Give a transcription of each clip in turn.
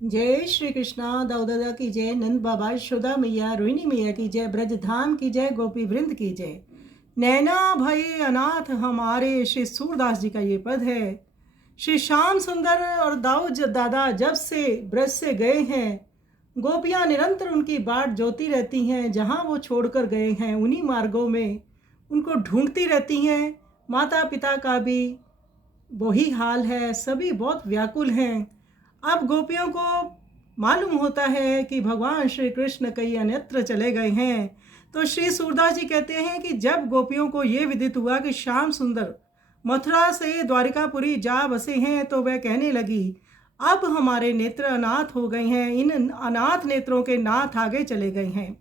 जय श्री कृष्णा। दाऊदा की जय, नंद बाबा, यशोदा मैया, रोहिणी मैया की जय, ब्रज धाम की जय, गोपी वृंद की जय। नैना भये अनाथ हमारे, श्री सूरदास जी का ये पद है। श्री श्याम सुंदर और दाऊद दादा जब से ब्रज से गए हैं, गोपियां निरंतर उनकी बाट जोती रहती हैं। जहां वो छोड़कर गए हैं उन्हीं मार्गों में उनको ढूंढती रहती हैं। माता पिता का भी वही हाल है, सभी बहुत व्याकुल हैं। अब गोपियों को मालूम होता है कि भगवान श्री कृष्ण कहीं अन्यत्र चले गए हैं। तो श्री सूरदास जी कहते हैं कि जब गोपियों को ये विदित हुआ कि श्याम सुंदर मथुरा से द्वारिकापुरी जा बसे हैं, तो वह कहने लगी, अब हमारे नेत्र अनाथ हो गए हैं, इन अनाथ नेत्रों के नाथ आगे चले गए हैं।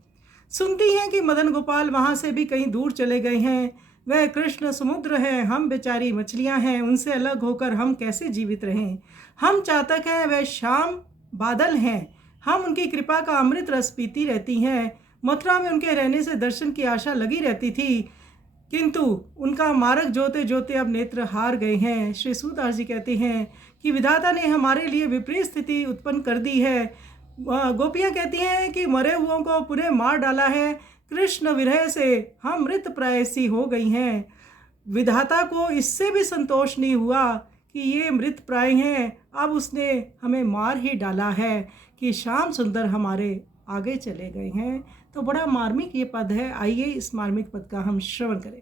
सुनती हैं कि मदन गोपाल वहाँ से भी कहीं दूर चले गए हैं। वह कृष्ण समुद्र है, हम बेचारी मछलियाँ हैं, उनसे अलग होकर हम कैसे जीवित रहें। हम चातक हैं, वह श्याम बादल हैं, हम उनकी कृपा का अमृत रस पीती रहती हैं। मथुरा में उनके रहने से दर्शन की आशा लगी रहती थी, किंतु उनका मार्ग जोते जोते अब नेत्र हार गए हैं। श्री सूरदास जी कहते हैं कि विधाता ने हमारे लिए विपरीत स्थिति उत्पन्न कर दी है। गोपियाँ कहती हैं कि मरे हुओं को पुनः मार डाला है, कृष्ण विरह से हम मृत प्राय सी हो गई हैं। विधाता को इससे भी संतोष नहीं हुआ कि ये मृत प्राय हैं, अब उसने हमें मार ही डाला है कि श्याम सुंदर हमारे आगे चले गए हैं। तो बड़ा मार्मिक ये पद है। आइए इस मार्मिक पद का हम श्रवण करें।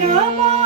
गा मा